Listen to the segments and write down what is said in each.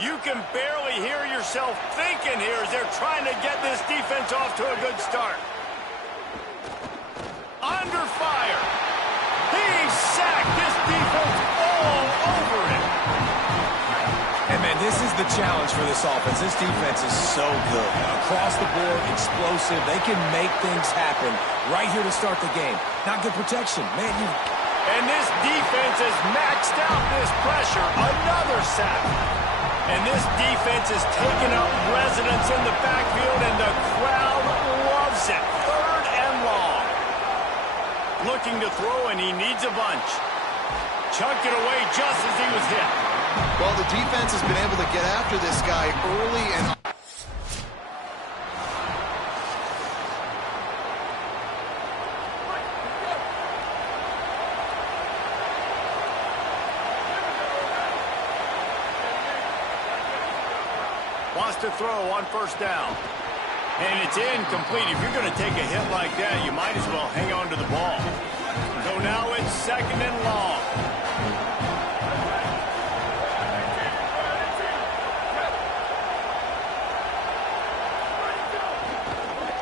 You can barely hear yourself thinking here as they're trying to get this defense off to a good start. Under fire. He's sacked. This defense all over him. And, man, this is the challenge for this offense. This defense is so good. Across the board, explosive. They can make things happen right here to start the game. Not good protection. Man, And this defense has maxed out this pressure. Another sack. And this defense is taking up residence in the backfield, and the crowd loves it. 3rd and long. Looking to throw, and he needs a bunch. Chucked it away just as he was hit. Well, the defense has been able to get after this guy early and wants to throw on 1st down. And it's incomplete. If you're going to take a hit like that, you might as well hang on to the ball. So now it's 2nd and long.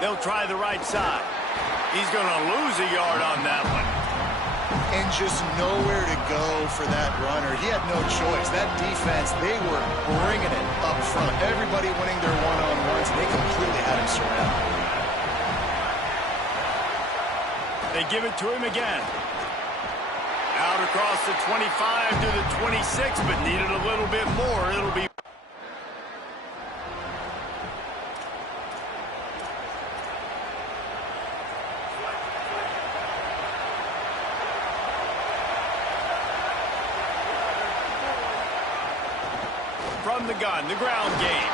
They'll try the right side. He's going to lose a yard on that one. And just nowhere to go for that runner. He had no choice. That defense, they were bringing it up front. Everybody winning their one-on-ones, and they completely had him surrounded. They give it to him again. Out across the 25 to the 26, but needed a little bit more. It'll be from the gun, the ground game.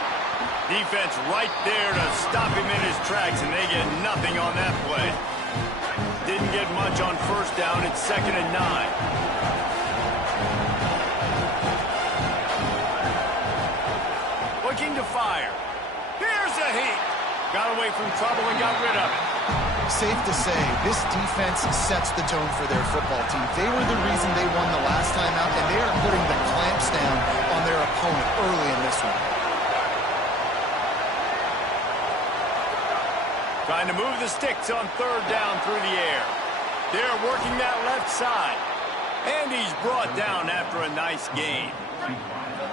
Defense right there to stop him in his tracks, and they get nothing on that play. Didn't get much on 1st down. It's 2nd and 9. Looking to fire. Here's a heat. Got away from trouble and got rid of it. Safe to say, this defense sets the tone for their football team. They were the reason they won the last time out, and they are putting the clamps down on their opponent early in this one. Trying to move the sticks on 3rd down through the air. They're working that left side. And he's brought down after a nice gain.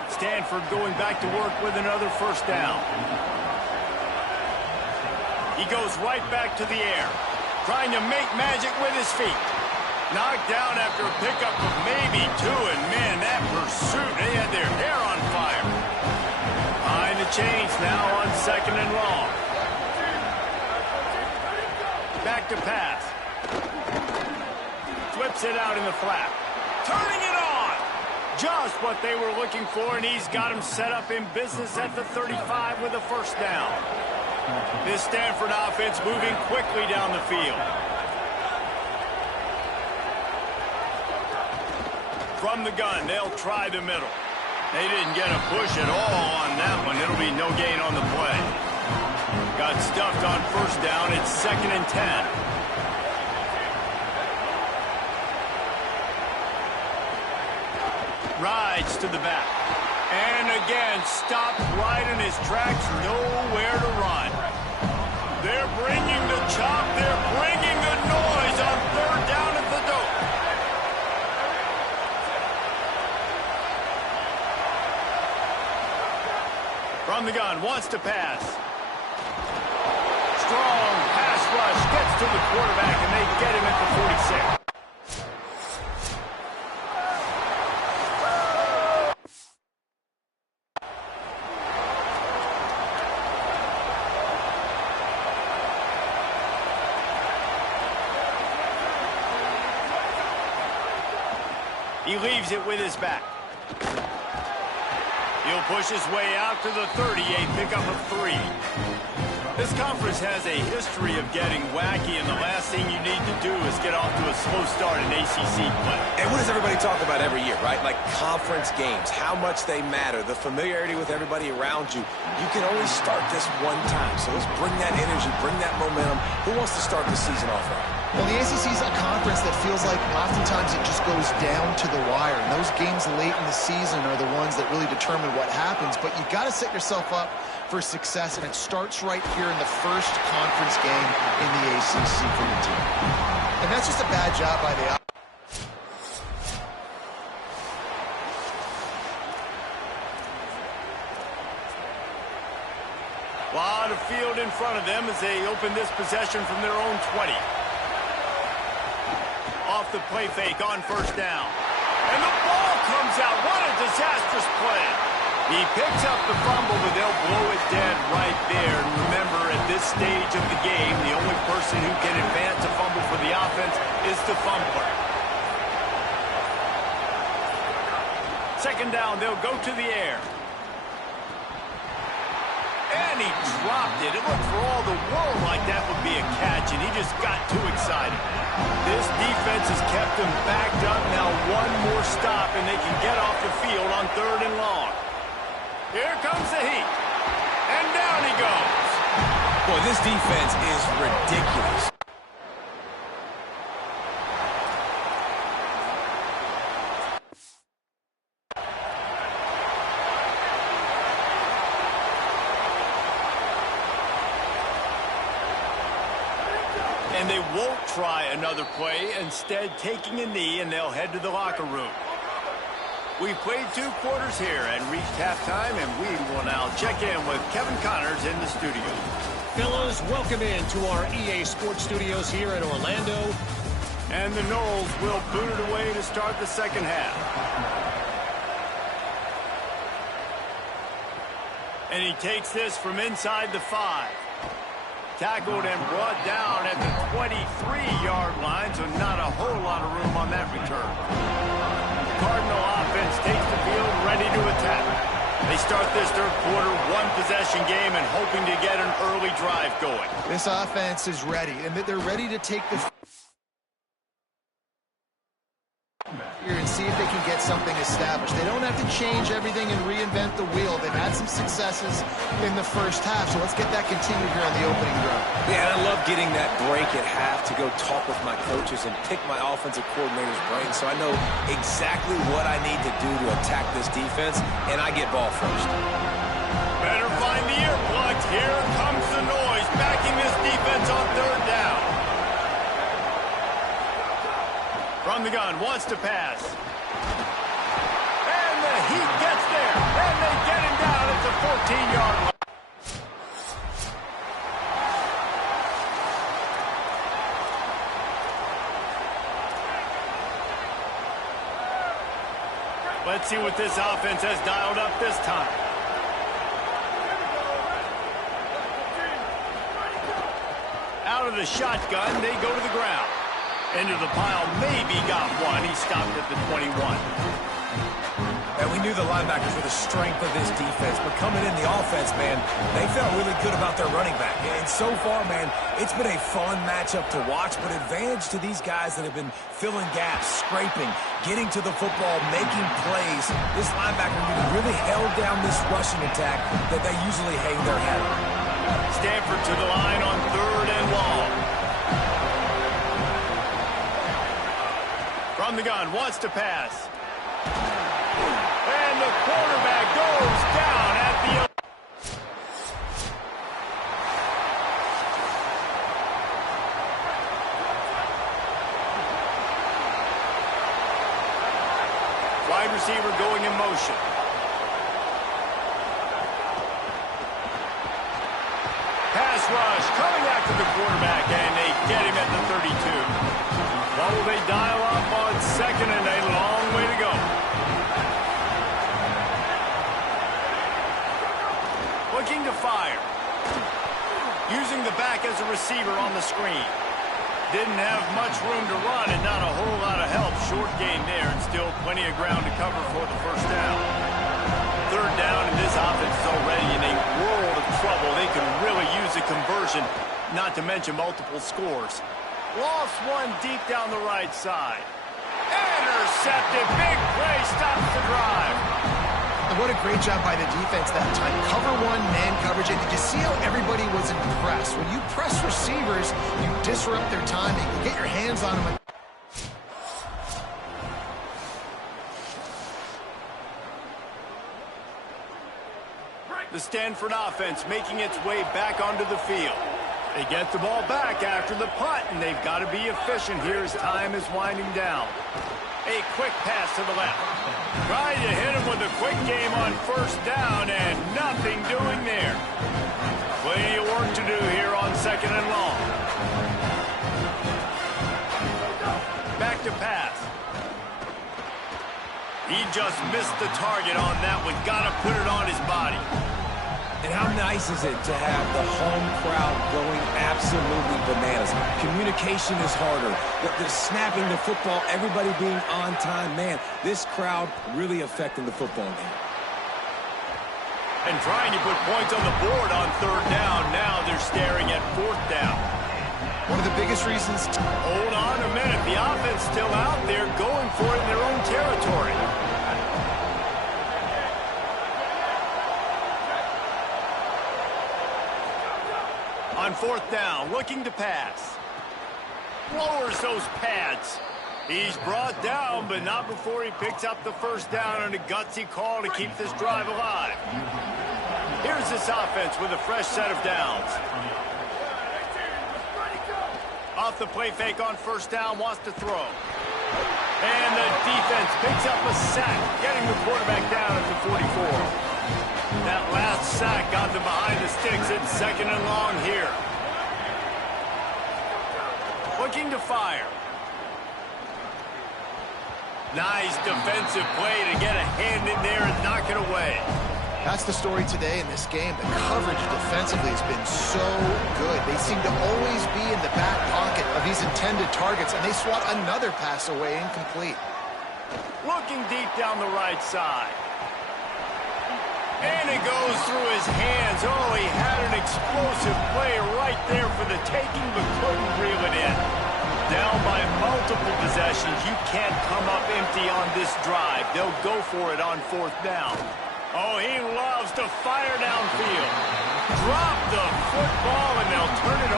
Stanford going back to work with another 1st down. He goes right back to the air, trying to make magic with his feet. Knocked down after a pickup of maybe 2, and man, that pursuit, they had their hair on fire. Behind the chains now on 2nd and long. Back to pass. Flips it out in the flat. Turning it on! Just what they were looking for, and he's got him set up in business at the 35 with a 1st down. This Stanford offense moving quickly down the field. From the gun, they'll try the middle. They didn't get a push at all on that one. It'll be no gain on the play. Got stuffed on first down. It's 2nd and 10. Rides to the back. And again, stopped right in his tracks. Nowhere to run. They're bringing the chop. They're bringing the noise on 3rd down at the dope. From the gun, wants to pass. Strong pass rush, gets to the quarterback, and they get him at the 46. He leaves it with his back. He'll push his way out to the 38, pickup of 3. This conference has a history of getting wacky, and the last thing you need to do is get off to a slow start in ACC play. And what does everybody talk about every year, right? Like conference games, how much they matter, the familiarity with everybody around you. You can only start this one time, so let's bring that energy, bring that momentum. Who wants to start the season off right? Well, the ACC is a conference that feels like oftentimes it just goes down to the wire. And those games late in the season are the ones that really determine what happens. But you got to set yourself up for success, and it starts right here in the first conference game in the ACC for the team. And that's just a bad job by the lot of field in front of them as they open this possession from their own 20. Off the play fake on first down. And the ball comes out. What a disastrous play. He picks up the fumble, but they'll blow it dead right there. And remember, at this stage of the game, the only person who can advance a fumble for the offense is the fumbler. 2nd down, they'll go to the air. And he dropped it. It looked for all the world like that would be a catch, and he just got too excited. This defense has kept them backed up. Now one more stop, and they can get off the field on 3rd and long. Here comes the heat. And down he goes. Boy, this defense is ridiculous. And they won't try another play, instead taking a knee, and they'll head to the locker room. We've played 2 quarters here and reached halftime, and we will now check in with Kevin Connors in the studio. Fellows, welcome in to our EA Sports Studios here in Orlando. And the Noles will boot it away to start the 2nd half. And he takes this from inside the 5. Tackled and brought down at the 23-yard line, so not a whole lot of room on that return. Cardinal offense takes the field, ready to attack. They start this 3rd quarter, 1-possession game, and hoping to get an early drive going. This offense is ready, and they're ready to take the here and see if they can get something established. They don't have to change everything and reinvent the wheel. They've had some successes in the first half, so let's get that continued here on the opening drive. Yeah, and I love getting that break at half to go talk with my coaches and pick my offensive coordinator's brain so I know exactly what I need to do to attack this defense, and I get ball first. Better find the earplugs. Here comes the noise, backing this defense on 3rd down. From the gun, wants to pass. And the Heat gets there, and they get him down at the 14-yard line. Let's see what this offense has dialed up this time. Out of the shotgun, they go to the ground. Into the pile, maybe got one. He stopped at the 21. And we knew the linebackers were the strength of this defense, but coming in the offense, man, they felt really good about their running back. And so far, man, it's been a fun matchup to watch, but advantage to these guys that have been filling gaps, scraping, getting to the football, making plays. This linebacker really held down this rushing attack that they usually hang their hat on. Stanford to the line on 3rd and long. From the gun, wants to pass. And the quarterback goes down at the... Wide receiver going in motion. Pass rush coming after the quarterback, and they get him at the 32. What will they dial up on 2nd and a long way to go? Looking to fire. Using the back as a receiver on the screen. Didn't have much room to run and not a whole lot of help. Short gain there and still plenty of ground to cover for the first down. 3rd down, and this offense is already in a world of trouble. They can really use a conversion, not to mention multiple scores. Lost one deep down the right side. Intercepted. Big play stops the drive. And what a great job by the defense that time. Cover one, man coverage. And did you see how everybody was impressed? When you press receivers, you disrupt their timing. You get your hands on them. The Stanford offense making its way back onto the field. They get the ball back after the punt, and they've got to be efficient here as time is winding down. A quick pass to the left. Trying to hit him with a quick game on 1st down, and nothing doing there. Plenty of work to do here on 2nd and long. Back to pass. He just missed the target on that one. Got to put it on his body. And how nice is it to have the home crowd going absolutely bananas? Communication is harder. The snapping the football, everybody being on time. Man, this crowd really affecting the football game. And trying to put points on the board on 3rd down. Now they're staring at 4th down. One of the biggest reasons... Hold on a minute. The offense still out there going for it in their own territory. On 4th down, looking to pass. Lowers those pads. He's brought down, but not before he picks up the 1st down on a gutsy call to keep this drive alive. Here's this offense with a fresh set of downs. Off the play fake on 1st down, wants to throw. And the defense picks up a sack, getting the quarterback down at the 44. That last sack got them behind the sticks. It's 2nd and long here. Looking to fire. Nice defensive play to get a hand in there and knock it away. That's the story today in this game. The coverage defensively has been so good. They seem to always be in the back pocket of these intended targets, and they swat another pass away incomplete. Looking deep down the right side. And it goes through his hands. Oh, he had an explosive play right there for the taking, but couldn't reel it in. Down by multiple possessions. You can't come up empty on this drive. They'll go for it on 4th down. Oh, he loves to fire downfield. Drop the football, and they'll turn it over.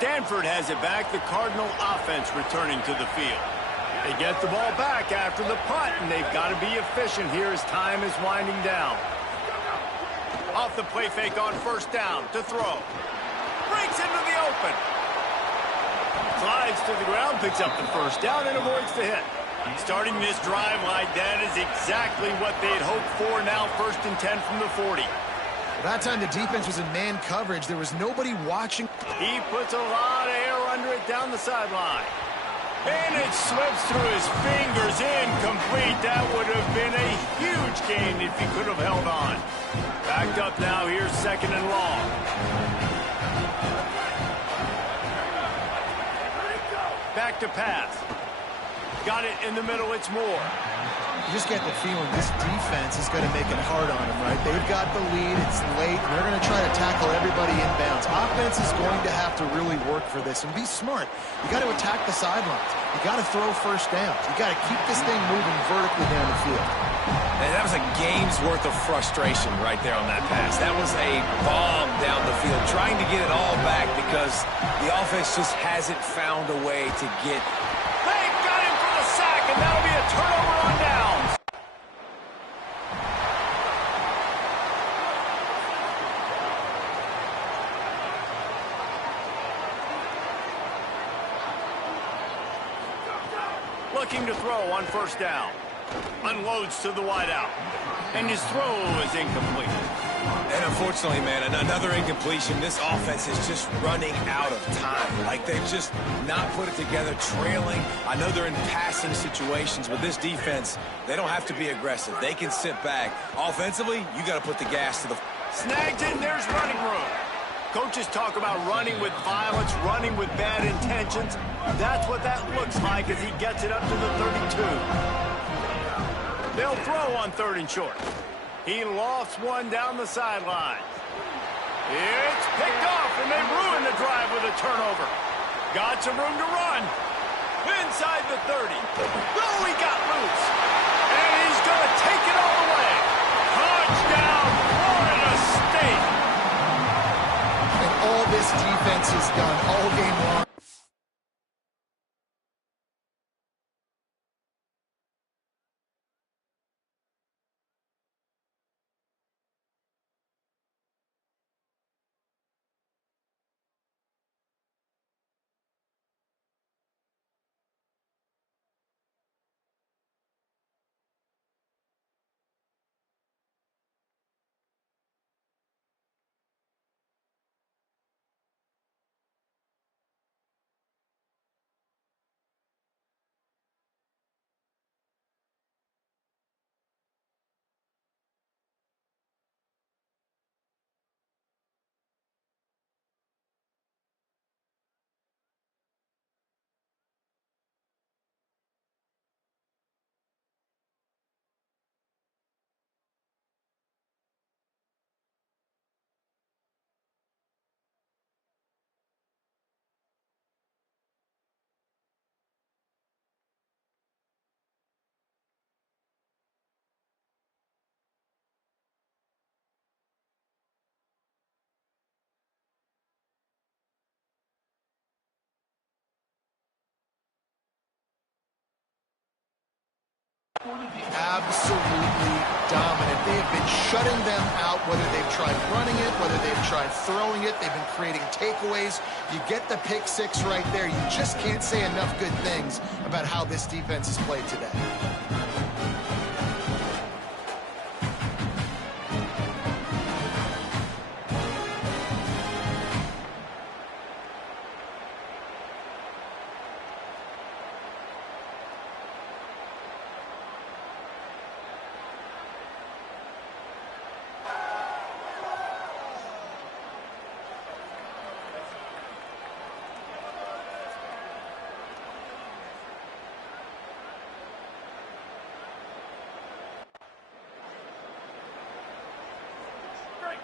Stanford has it back. The Cardinal offense returning to the field. They get the ball back after the punt, and they've got to be efficient here as time is winding down. Off the play fake on 1st down to throw. Breaks into the open. Slides to the ground, picks up the 1st down, and avoids the hit. Starting this drive like that is exactly what they'd hoped for. Now 1st and 10 from the 40. That time the defense was in man coverage. There was nobody watching. He puts a lot of air under it down the sideline. And it slips through his fingers, incomplete. That would have been a huge gain if he could have held on. Backed up now, here's 2nd and long. Back to pass. Got it in the middle. It's Moore. You just get the feeling this defense is going to make it hard on them, right? They've got the lead. It's late. And they're going to try to tackle everybody inbounds. Offense is going to have to really work for this and be smart. You got to attack the sidelines. You got to throw first downs. You got to keep this thing moving vertically down the field. And that was a game's worth of frustration right there on that pass. That was a bomb down the field, trying to get it all back because the offense just hasn't found a way to get. They got him for the sack, and that'll be a turnover on downs. Looking to throw on first down. Unloads to the wideout. And his throw is incomplete. And unfortunately, man, another incompletion. This offense is just running out of time. Like, they've just not put it together, trailing. I know they're in passing situations, but this defense, they don't have to be aggressive. They can sit back. Offensively, you got to put the gas to the... Snagged in, there's running room. Coaches talk about running with violence, running with bad intentions. That's what that looks like as he gets it up to the 32. They'll throw on 3rd and short. He lofts one down the sideline. It's picked off, and they ruin the drive with a turnover. Got some room to run. Inside the 30. Oh, he got loose. And he's going to take it all the way. Touchdown, Florida State. And all this defense has done all game long. Absolutely dominant. They have been shutting them out, whether they've tried running it, whether they've tried throwing it. They've been creating takeaways. You get the pick six right there. You just can't say enough good things about how this defense has played today.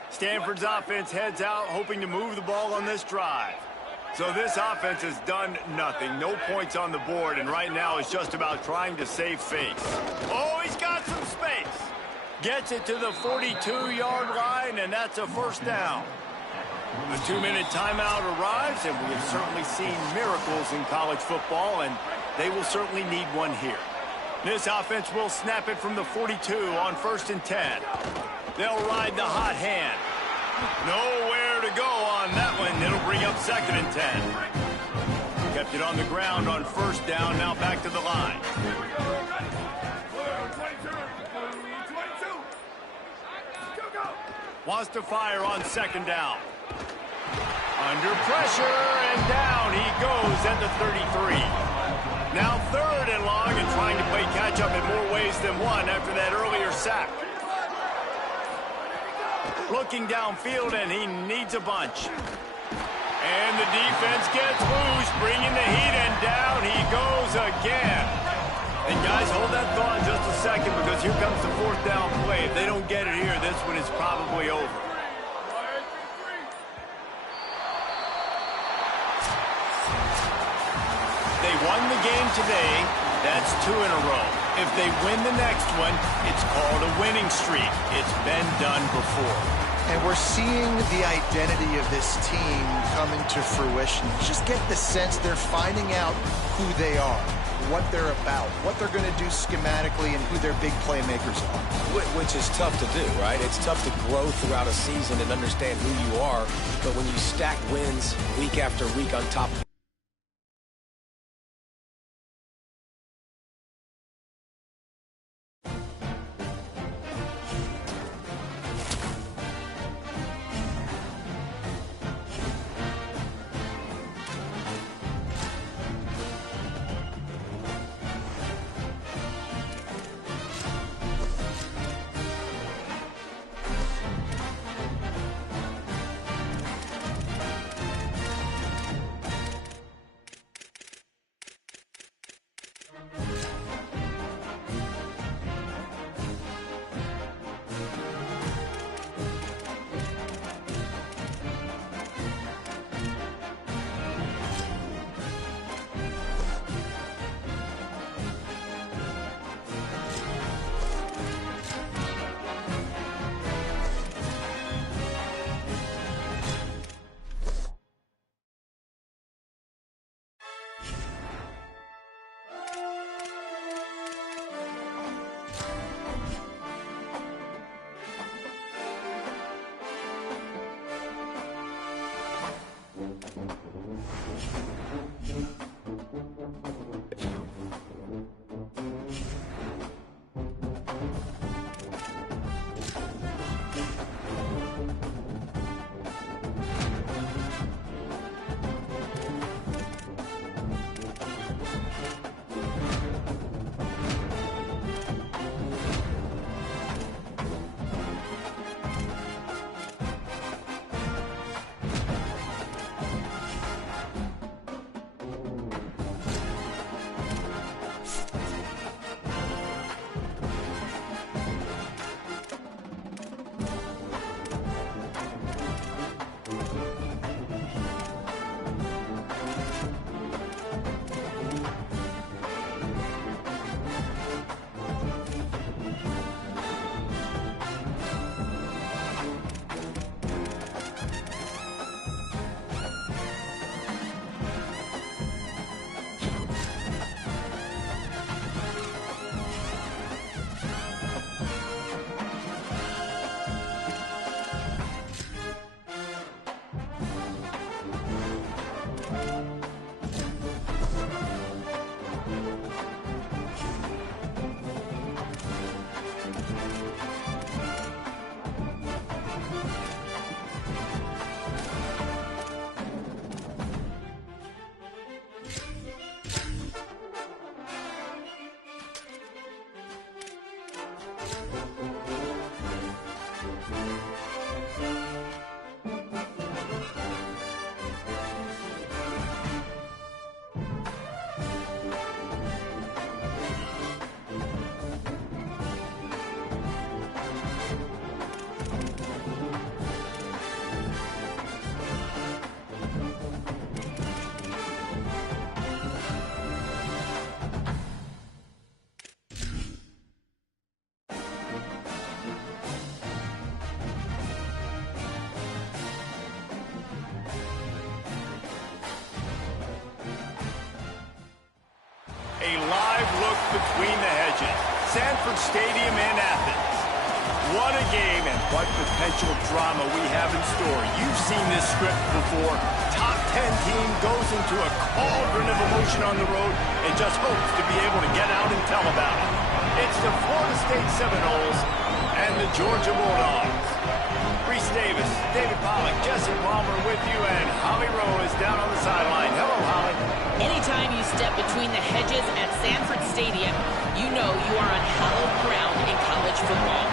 Stanford's offense heads out, hoping to move the ball on this drive. So this offense has done nothing. No points on the board, and right now it's just about trying to save face. Oh, he's got some space. Gets it to the 42-yard line, and that's a first down. The 2-minute timeout arrives, and we have certainly seen miracles in college football, and they will certainly need one here. This offense will snap it from the 42 on 1st and 10. They'll ride the hot hand. Nowhere to go on that one. It'll bring up 2nd and 10. Kept it on the ground on 1st down. Now back to the line. Wants to fire on 2nd down. Under pressure, and down he goes at the 33. Now 3rd and long, and trying to play catch-up in more ways than one after that earlier sack. Looking downfield, and he needs a bunch. And the defense gets loose, bringing the heat, and down he goes again. And guys, hold that thought just a second, because here comes the fourth down play. If they don't get it here, this one is probably over. They won the game today. That's 2 in a row. If they win the next one, it's called a winning streak. It's been done before. And we're seeing the identity of this team coming to fruition. You just get the sense they're finding out who they are, what they're about, what they're going to do schematically, and who their big playmakers are. Which is tough to do, right? It's tough to grow throughout a season and understand who you are. But when you stack wins week after week on top of A live look between the hedges. Sanford Stadium in Athens. What a game and what potential drama we have in store. You've seen this script before. Top 10 team goes into a cauldron of emotion on the road and just hopes to be able to get out and tell about it. It's the Florida State Seminoles and the Georgia Bulldogs. Reese Davis, David Pollack, Jesse Palmer with you, and Holly Rowe is down on the sideline. Hello, Holly. Anytime you step between the hedges at Sanford Stadium, you know you are on hallowed ground in college college football.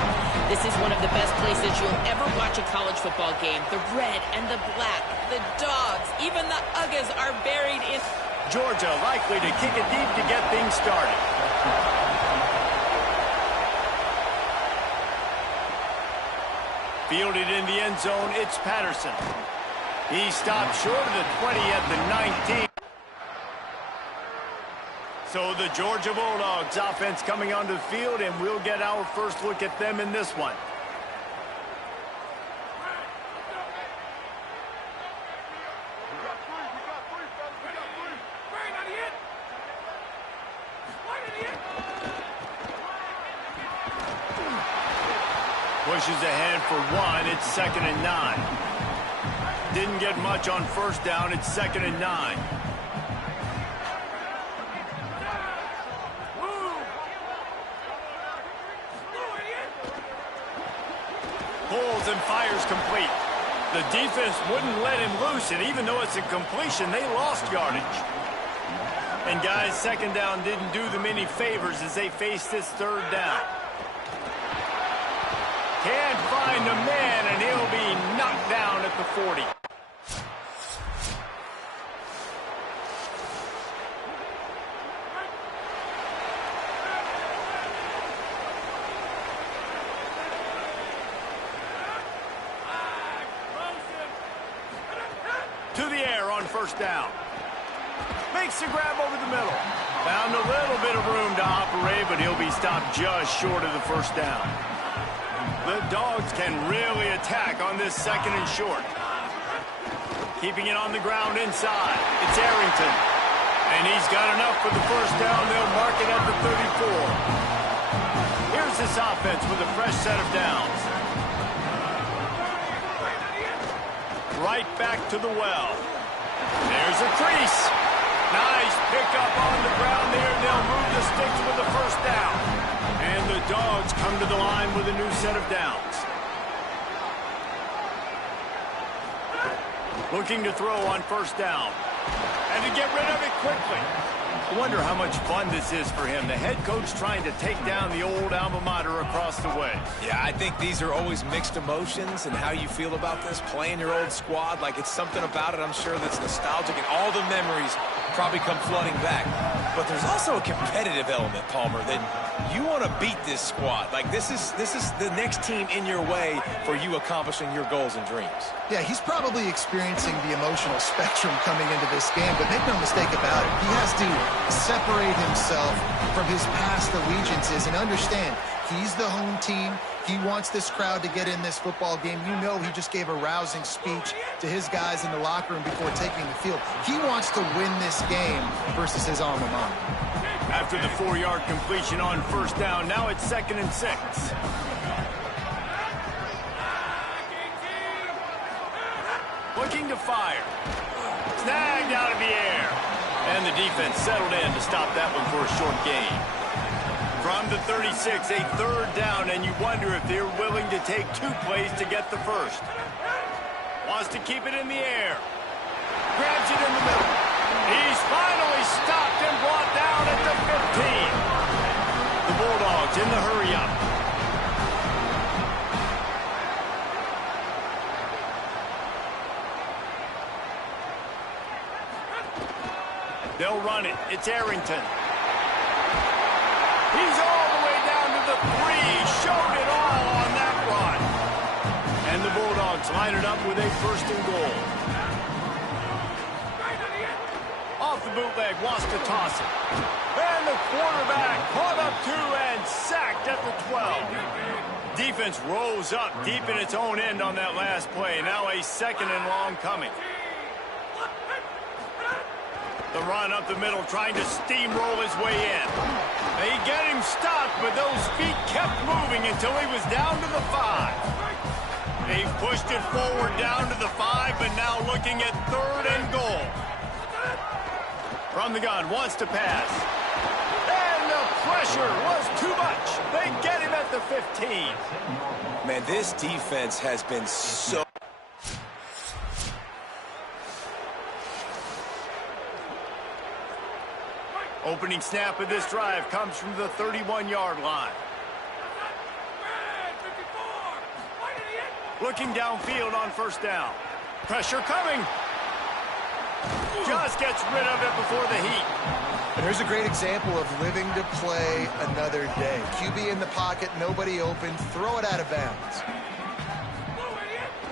This is one of the best places you'll ever watch a college football game. The red and the black, the dogs, even the Uggas are buried in... Georgia likely to kick it deep to get things started. Fielded in the end zone, it's Patterson. He stopped short of the 20 at the 19. So the Georgia Bulldogs offense coming onto the field, and we'll get our first look at them in this one. Pushes ahead for one. It's 2nd and 9. Didn't get much on first down. It's 2nd and 9. Pulls and fires complete. The defense wouldn't let him loose, and even though it's a completion, they lost yardage. And guys, 2nd down didn't do them any favors as they face this 3rd down. Can't find a man, and he'll be knocked down at the 40. To the air on first down. Makes the grab over the middle. Found a little bit of room to operate, but he'll be stopped just short of the first down. The Dogs can really attack on this 2nd and short. Keeping it on the ground inside. It's Arrington. And he's got enough for the first down. They'll mark it at the 34. Here's this offense with a fresh set of downs. Right back to the well. There's a crease. Nice pickup on the ground there. They'll move the sticks with the first down. And the Dogs come to the line with a new set of downs. Looking to throw on first down. And to get rid of it quickly. I wonder how much fun this is for him. The head coach trying to take down the old alma mater across the way. Yeah, I think these are always mixed emotions, and how you feel about this, playing your old squad. Like, it's something about it, I'm sure, that's nostalgic, and all the memories probably come flooding back. But there's also a competitive element, Palmer, that you want to beat this squad. Like, this is the next team in your way for you accomplishing your goals and dreams. Yeah, he's probably experiencing the emotional spectrum coming into this game, but make no mistake about it, he has to separate himself from his past allegiances and understand he's the home team. He wants this crowd to get in this football game. You know he just gave a rousing speech to his guys in the locker room before taking the field. He wants to win this game versus his alma mater. After the 4-yard completion on first down, now it's 2nd and 6. Looking to fire. Snagged out of the air. And the defense settled in to stop that one for a short gain. From the 36, a 3rd down, and you wonder if they're willing to take 2 plays to get the first. Wants to keep it in the air. Grabs it in the middle. He's finally stopped and brought down at the 15. The Bulldogs in the hurry-up. They'll run it. It's Arrington. He's all the way down to the 3. Showed it all on that run. And the Bulldogs line it up with a 1st and goal. Off the bootleg, wants to toss it. And the quarterback caught up to and sacked at the 12. Defense rose up deep in its own end on that last play. Now a 2nd and long coming. The run up the middle, trying to steamroll his way in. They get him stopped, but those feet kept moving until he was down to the 5. They've pushed it forward down to the 5, but now looking at 3rd and goal. From the gun, wants to pass. And the pressure was too much. They get him at the 15. Man, this defense has been so... Opening snap of this drive comes from the 31-yard line. Looking downfield on first down. Pressure coming. Just gets rid of it before the heat. And here's a great example of living to play another day. QB in the pocket, nobody open, throw it out of bounds.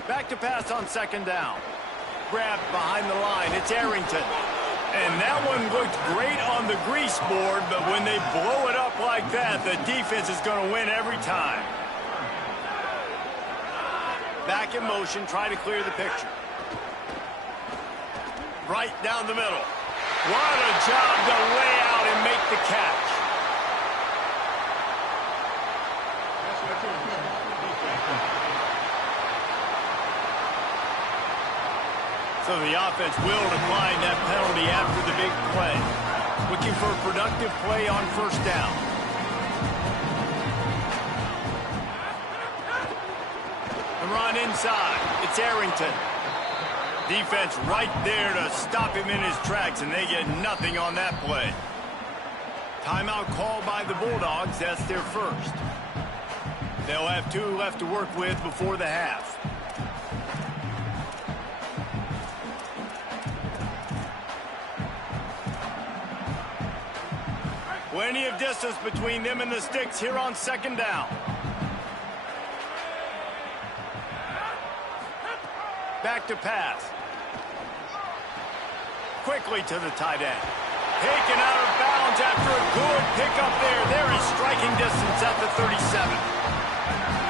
Back to pass on second down. Grabbed behind the line. It's Arrington. And that one looked great on the grease board, but when they blow it up like that, the defense is going to win every time. Back in motion, try to clear the picture. Right down the middle. What a job to lay out and make the catch. So the offense will decline that penalty after the big play. Looking for a productive play on first down. The run inside. It's Arrington. Defense right there to stop him in his tracks, and they get nothing on that play. Timeout called by the Bulldogs. That's their first. They'll have 2 left to work with before the half. Plenty of distance between them and the sticks here on second down. Back to pass. Quickly to the tight end. Taken out of bounds after a good pickup there. There is striking distance at the 37.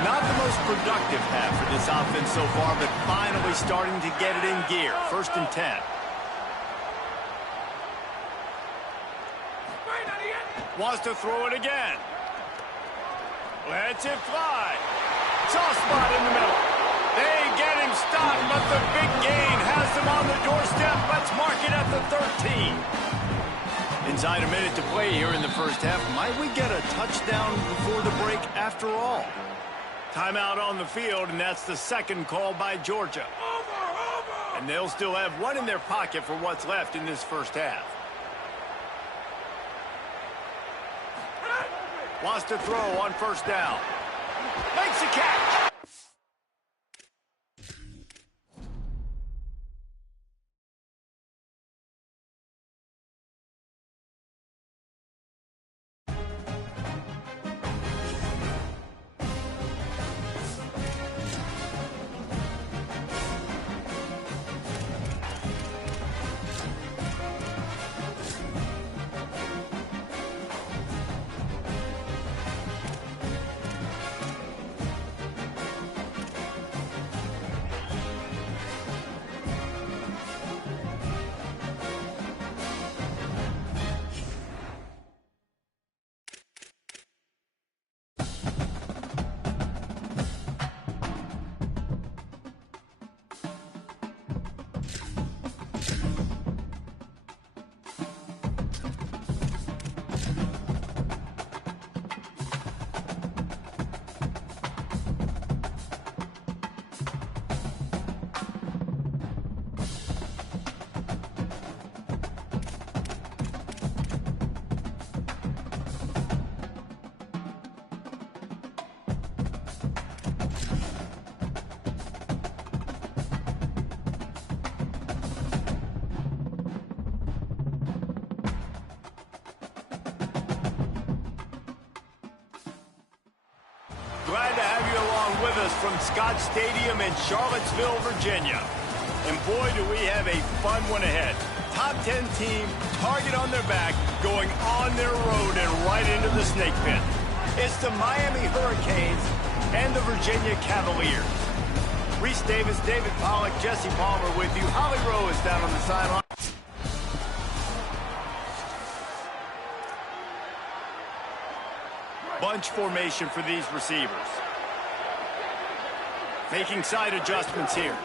Not the most productive half for this offense so far, but finally starting to get it in gear. 1st and 10. Wants to throw it again. Lets it fly. Soft spot in the middle. They get him stopped, but the big gain has them on the doorstep. Let's mark it at the 13. Inside a minute to play here in the first half. Might we get a touchdown before the break after all? Timeout on the field, and that's the second call by Georgia. And they'll still have one in their pocket for what's left in this first half. Wants to throw on first down. Makes a catch. Glad to have you along with us from Scott Stadium in Charlottesville, Virginia. And boy, do we have a fun one ahead. Top 10 team, target on their back, going on their road and right into the snake pit. It's the Miami Hurricanes and the Virginia Cavaliers. Reese Davis, David Pollack, Jesse Palmer with you. Holly Rowe is down on the sideline. Bunch formation for these receivers. Making side adjustments here.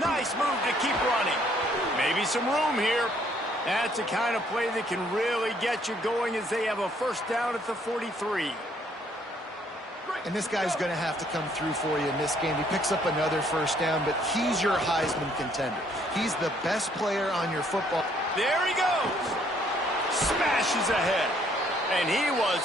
Nice move to keep running. Maybe some room here. That's the kind of play that can really get you going as they have a first down at the 43. And this guy's going to have to come through for you in this game. He picks up another first down, but he's your Heisman contender. He's the best player on your football. There he goes. Smashes ahead. And he was